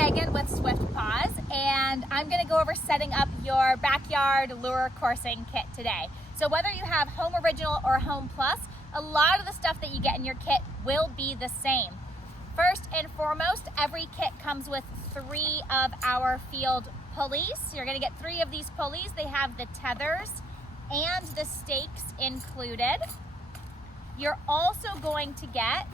Megan with SwiftPaws, and I'm going to go over setting up your backyard lure coursing kit today. So whether you have Home Original or Home Plus, a lot of the stuff that you get in your kit will be the same. First and foremost, every kit comes with 3 of our field pulleys. So you're going to get 3 of these pulleys. They have the tethers and the stakes included. You're also going to get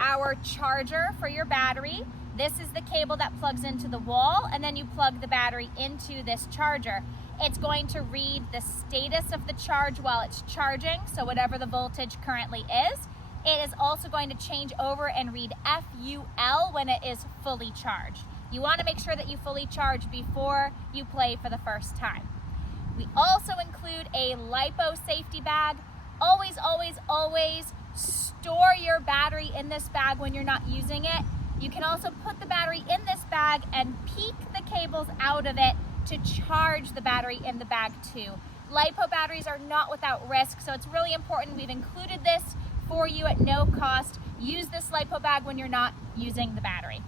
our charger for your battery. This is the cable that plugs into the wall, and then you plug the battery into this charger. It's going to read the status of the charge while it's charging, so whatever the voltage currently is. It is also going to change over and read FUL when it is fully charged. You want to make sure that you fully charge before you play for the first time. We also include a LiPo safety bag. Always, always, always store your battery in this bag when you're not using it. You can also put the battery in this bag and peek the cables out of it to charge the battery in the bag too. LiPo batteries are not without risk, so it's really important. We've included this for you at no cost. Use this LiPo bag when you're not using the battery.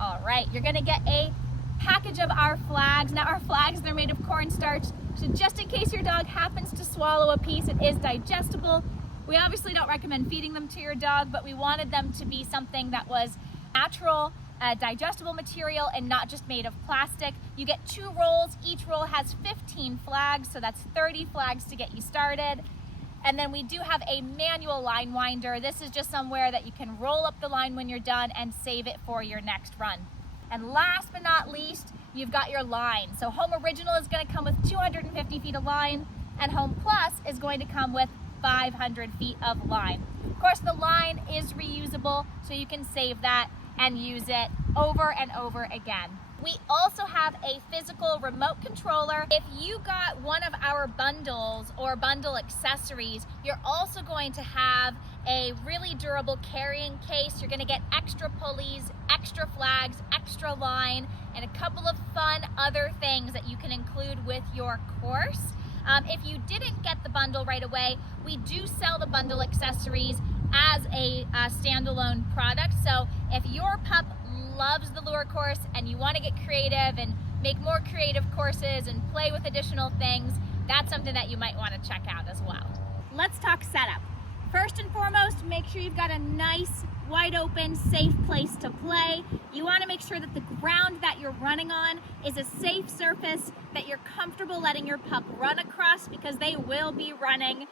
All right, you're gonna get a package of our flags. Now our flags, they're made of cornstarch, so just in case your dog happens to swallow a piece, it is digestible. We obviously don't recommend feeding them to your dog, but we wanted them to be something that was natural, digestible material and not just made of plastic. You get 2 rolls. Each roll has 15 flags, so that's 30 flags to get you started. And then we do have a manual line winder. This is just somewhere that you can roll up the line when you're done and save it for your next run. And last but not least, you've got your line. So Home Original is going to come with 250 feet of line, and Home Plus is going to come with 500 feet of line. Of course, the line is reusable, so you can save that and use it over and over again. We also have a physical remote controller. If you got one of our bundles or bundle accessories, you're also going to have a really durable carrying case. You're going to get extra pulleys, extra flags, extra line, and a couple of fun other things that you can include with your course. If you didn't get the bundle right away, we do sell the bundle accessories as a standalone product. So if your pup loves the lure course and you want to get creative and make more creative courses and play with additional things, that's something that you might want to check out as well. Let's talk setup. First and foremost, make sure you've got a nice, wide open, safe place to play. You want to make sure that the ground that you're running on is a safe surface that you're comfortable letting your pup run across, because they will be running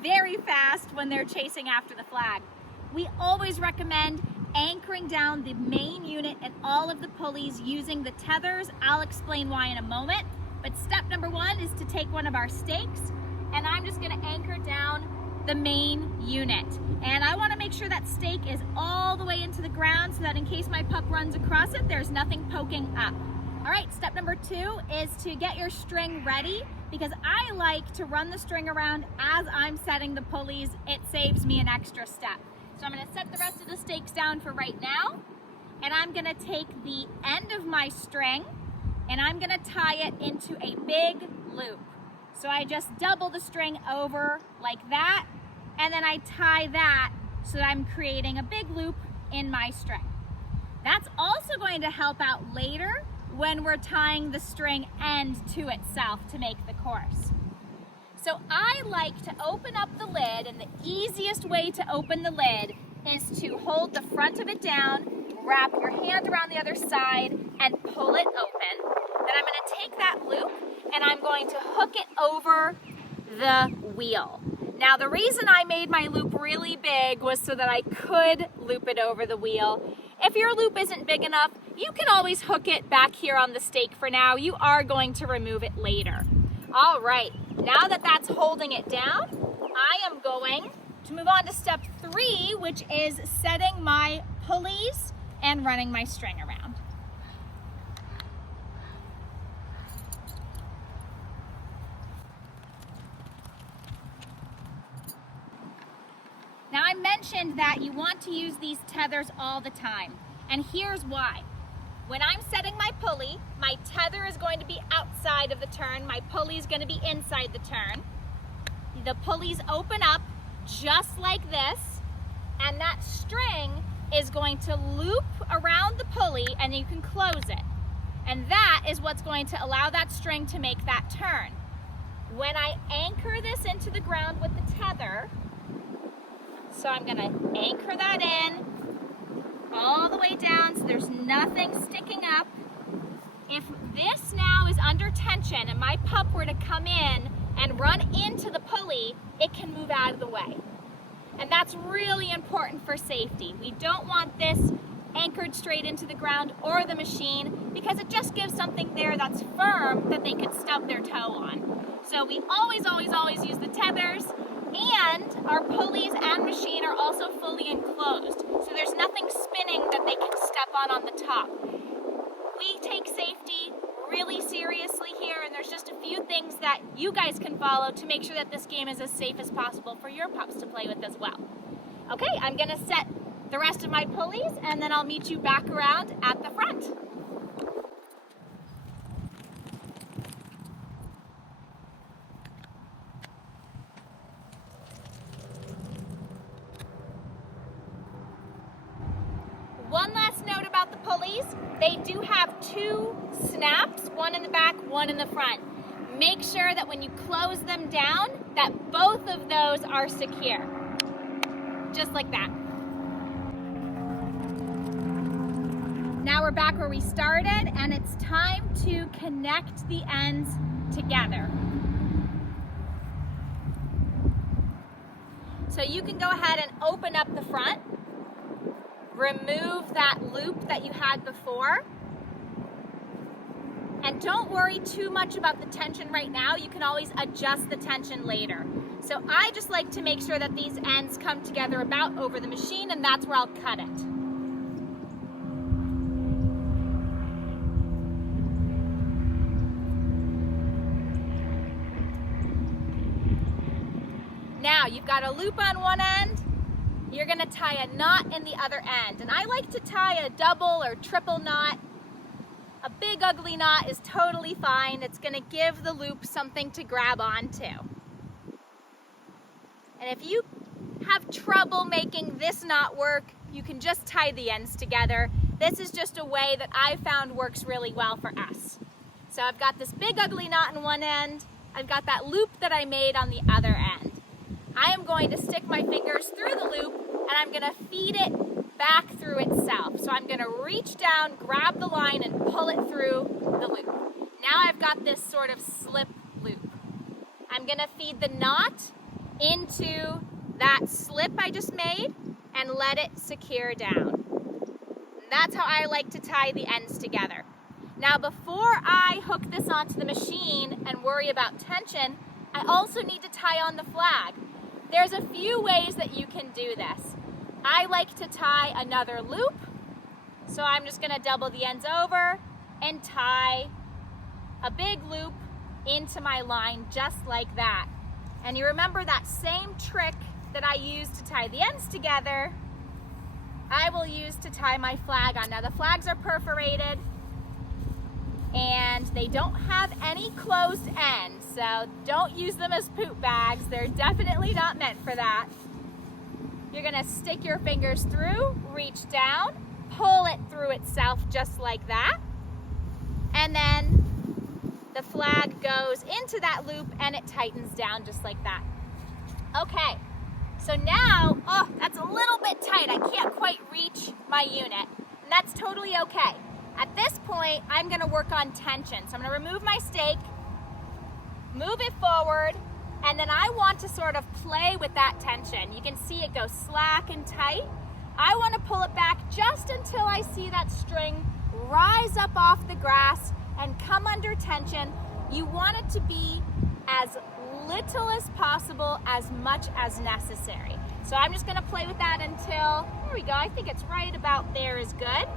very fast when they're chasing after the flag. We always recommend anchoring down the main unit and all of the pulleys using the tethers. I'll explain why in a moment. But step number 1 is to take one of our stakes, and I'm just going to anchor down the main unit. And I want to make sure that stake is all the way into the ground so that in case my pup runs across it, there's nothing poking up. All right, step number 2 is to get your string ready, because I like to run the string around as I'm setting the pulleys. It saves me an extra step. So I'm going to set the rest of the stakes down for right now, and I'm going to take the end of my string and I'm going to tie it into a big loop. So I just double the string over like that, and then I tie that so that I'm creating a big loop in my string. That's also going to help out later when we're tying the string end to itself to make the course. So I like to open up the lid, and the easiest way to open the lid is to hold the front of it down, wrap your hand around the other side, and pull it open. Then I'm going to take that loop and I'm going to hook it over the wheel. Now the reason I made my loop really big was so that I could loop it over the wheel. If your loop isn't big enough, you can always hook it back here on the stake for now. You are going to remove it later. All right, now that that's holding it down, I am going to move on to step 3, which is setting my pulleys and running my string around. Now I mentioned that you want to use these tethers all the time, and here's why. When I'm setting my pulley, my tether is going to be outside of the turn, my pulley is going to be inside the turn. The pulleys open up just like this, and that string is going to loop around the pulley and you can close it. And that is what's going to allow that string to make that turn. When I anchor this into the ground with the tether, so I'm gonna anchor that in all the way down so there's nothing sticking up. If this now is under tension and my pup were to come in and run into the pulley, it can move out of the way. And that's really important for safety. We don't want this anchored straight into the ground or the machine because it just gives something there that's firm that they could stub their toe on. So we always use the tethers, and our pulleys and machine are also fully enclosed. So there's nothing spinning that they can step on the top. We take safety really seriously here, and there's just a few things that you guys can follow to make sure that this game is as safe as possible for your pups to play with as well. Okay, I'm gonna set the rest of my pulleys and then I'll meet you back around at the front. One last note about the pulleys, they do have two snaps, one in the back, one in the front. Make sure that when you close them down, that both of those are secure. Just like that. Now we're back where we started, and it's time to connect the ends together. So you can go ahead and open up the front, remove that loop that you had before, and don't worry too much about the tension right now. You can always adjust the tension later. So I just like to make sure that these ends come together about over the machine, and that's where I'll cut it. Now you've got a loop on one end, you're gonna tie a knot in the other end. And I like to tie a double or triple knot. A big ugly knot is totally fine. It's gonna give the loop something to grab onto. And if you have trouble making this knot work, you can just tie the ends together. This is just a way that I found works really well for us. So I've got this big ugly knot in one end, I've got that loop that I made on the other end. I am going to stick my fingers through the loop and I'm gonna feed it back through itself. So I'm gonna reach down, grab the line and pull it through the loop. Now I've got this sort of slip loop. I'm gonna feed the knot into that slip I just made and let it secure down. And that's how I like to tie the ends together. Now before I hook this onto the machine and worry about tension, I also need to tie on the flag. There's a few ways that you can do this. I like to tie another loop, so I'm just gonna double the ends over and tie a big loop into my line just like that. And you remember that same trick that I used to tie the ends together, I will use to tie my flag on. Now the flags are perforated and they don't have any closed ends, so don't use them as poop bags. They're definitely not meant for that. You're gonna stick your fingers through, reach down, pull it through itself just like that, and then the flag goes into that loop and it tightens down just like that. Okay, so now, oh, that's a little bit tight. I can't quite reach my unit, and that's totally okay. At this point, I'm gonna work on tension. So I'm gonna remove my stake, move it forward, and then I want to sort of play with that tension. You can see it go slack and tight. I wanna pull it back just until I see that string rise up off the grass and come under tension. You want it to be as little as possible, as much as necessary. So I'm just gonna play with that until, there we go, I think it's right about there is good.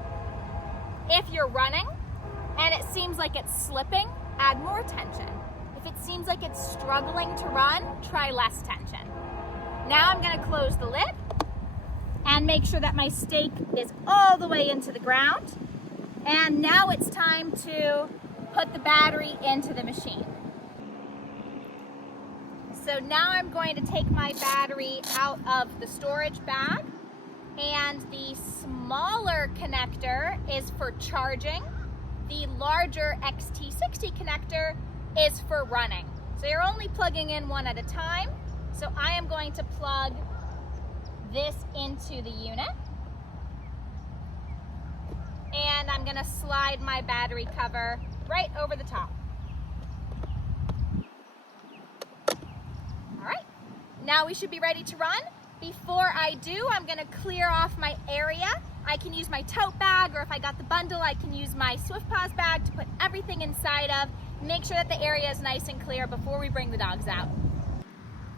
If you're running and it seems like it's slipping, add more tension. If it seems like it's struggling to run, try less tension. Now I'm gonna close the lid and make sure that my stake is all the way into the ground. And now it's time to put the battery into the machine. So now I'm going to take my battery out of the storage bag and the smaller connector is for charging. The larger XT60 connector is for running. So you're only plugging in one at a time. So I am going to plug this into the unit. And I'm gonna slide my battery cover right over the top. All right, now we should be ready to run. Before I do, I'm gonna clear off my area. I can use my tote bag, or if I got the bundle, I can use my SwiftPaws bag to put everything inside of. Make sure that the area is nice and clear before we bring the dogs out.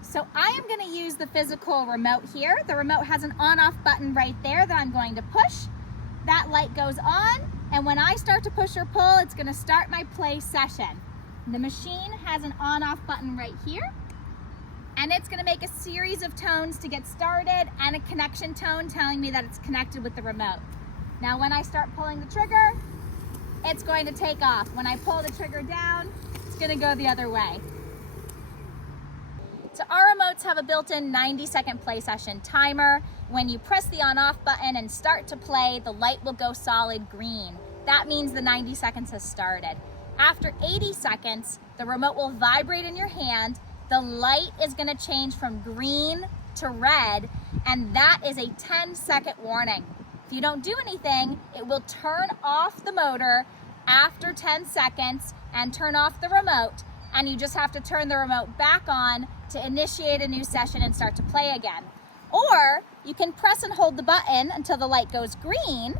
So I am gonna use the physical remote here. The remote has an on-off button right there that I'm going to push. That light goes on, and when I start to push or pull, it's gonna start my play session. The machine has an on-off button right here, and it's gonna make a series of tones to get started and a connection tone telling me that it's connected with the remote. Now when I start pulling the trigger, it's going to take off. When I pull the trigger down, it's gonna go the other way. So our remotes have a built-in 90-second play session timer. When you press the on-off button and start to play, the light will go solid green. That means the 90 seconds has started. After 80 seconds, the remote will vibrate in your hand. The light is gonna change from green to red, and that is a 10-second warning. If you don't do anything, it will turn off the motor after 10 seconds and turn off the remote, and you just have to turn the remote back on to initiate a new session and start to play again. Or you can press and hold the button until the light goes green,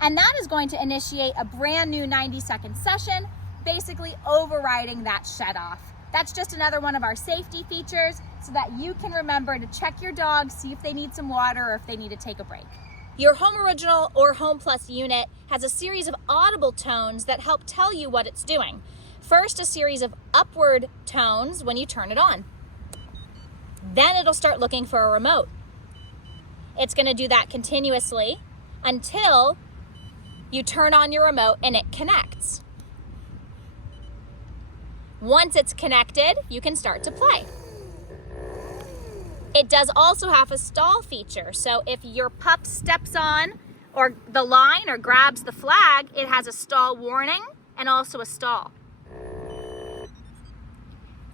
and that is going to initiate a brand new 90-second session, basically overriding that shut off. That's just another one of our safety features so that you can remember to check your dog, see if they need some water or if they need to take a break. Your Home Original or Home Plus unit has a series of audible tones that help tell you what it's doing. First, a series of upward tones when you turn it on. Then it'll start looking for a remote. It's gonna do that continuously until you turn on your remote and it connects. Once it's connected, you can start to play. It does also have a stall feature. So if your pup steps on or the line or grabs the flag, it has a stall warning and also a stall.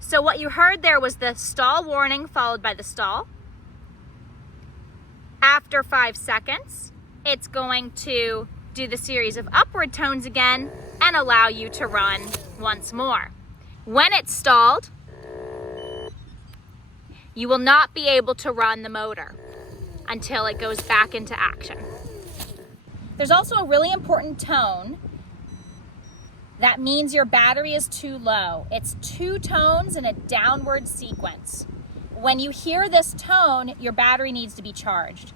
So what you heard there was the stall warning followed by the stall. After 5 seconds, it's going to do the series of upward tones again and allow you to run once more. When it's stalled, you will not be able to run the motor until it goes back into action. There's also a really important tone that means your battery is too low. It's 2 tones in a downward sequence. When you hear this tone, your battery needs to be charged.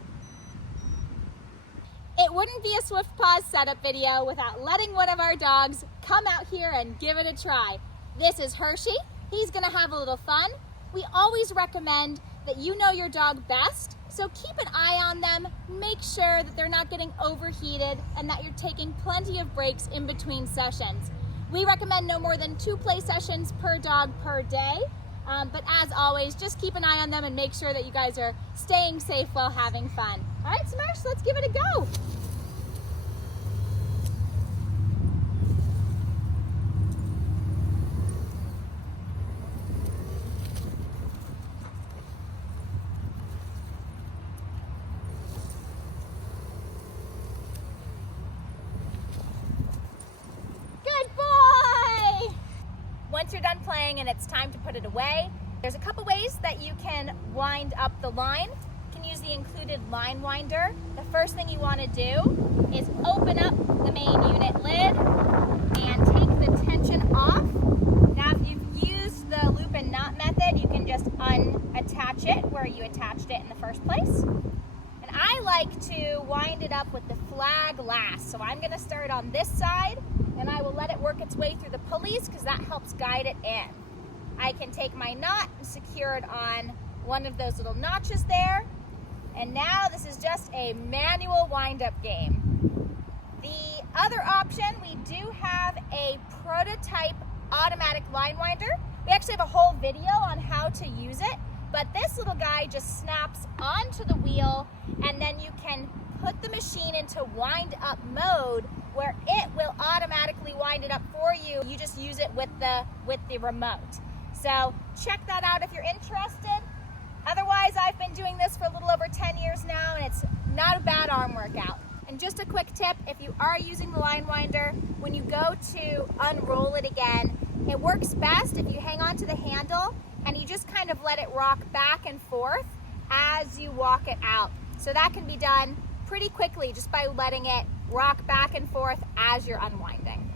It wouldn't be a SwiftPaws setup video without letting one of our dogs come out here and give it a try. This is Hershey. He's gonna have a little fun. We always recommend that you know your dog best, so keep an eye on them, make sure that they're not getting overheated and that you're taking plenty of breaks in between sessions. We recommend no more than 2 play sessions per dog per day, but as always, just keep an eye on them and make sure that you guys are staying safe while having fun. All right, Smash, let's give it a go. Once you're done playing and it's time to put it away, there's a couple ways that you can wind up the line. You can use the included line winder. The first thing you want to do is open up the main unit lid and take the tension off. Now if you've used the loop and knot method, you can just unattach it where you attached it in the first place. And I like to wind it up with the flag last. So I'm going to start on this side and I will let it work its way through the pulleys because that helps guide it in. I can take my knot and secure it on one of those little notches there. And now this is just a manual wind-up game. The other option, we do have a prototype automatic line winder. We actually have a whole video on how to use it. But this little guy just snaps onto the wheel, and then you can put the machine into wind up mode where it will automatically wind it up for you. You just use it with the remote. So check that out if you're interested. Otherwise, I've been doing this for a little over 10 years now, and it's not a bad arm workout. And just a quick tip, if you are using the line winder, when you go to unroll it again, it works best if you hang on to the handle and you just kind of let it rock back and forth as you walk it out. So that can be done pretty quickly just by letting it rock back and forth as you're unwinding.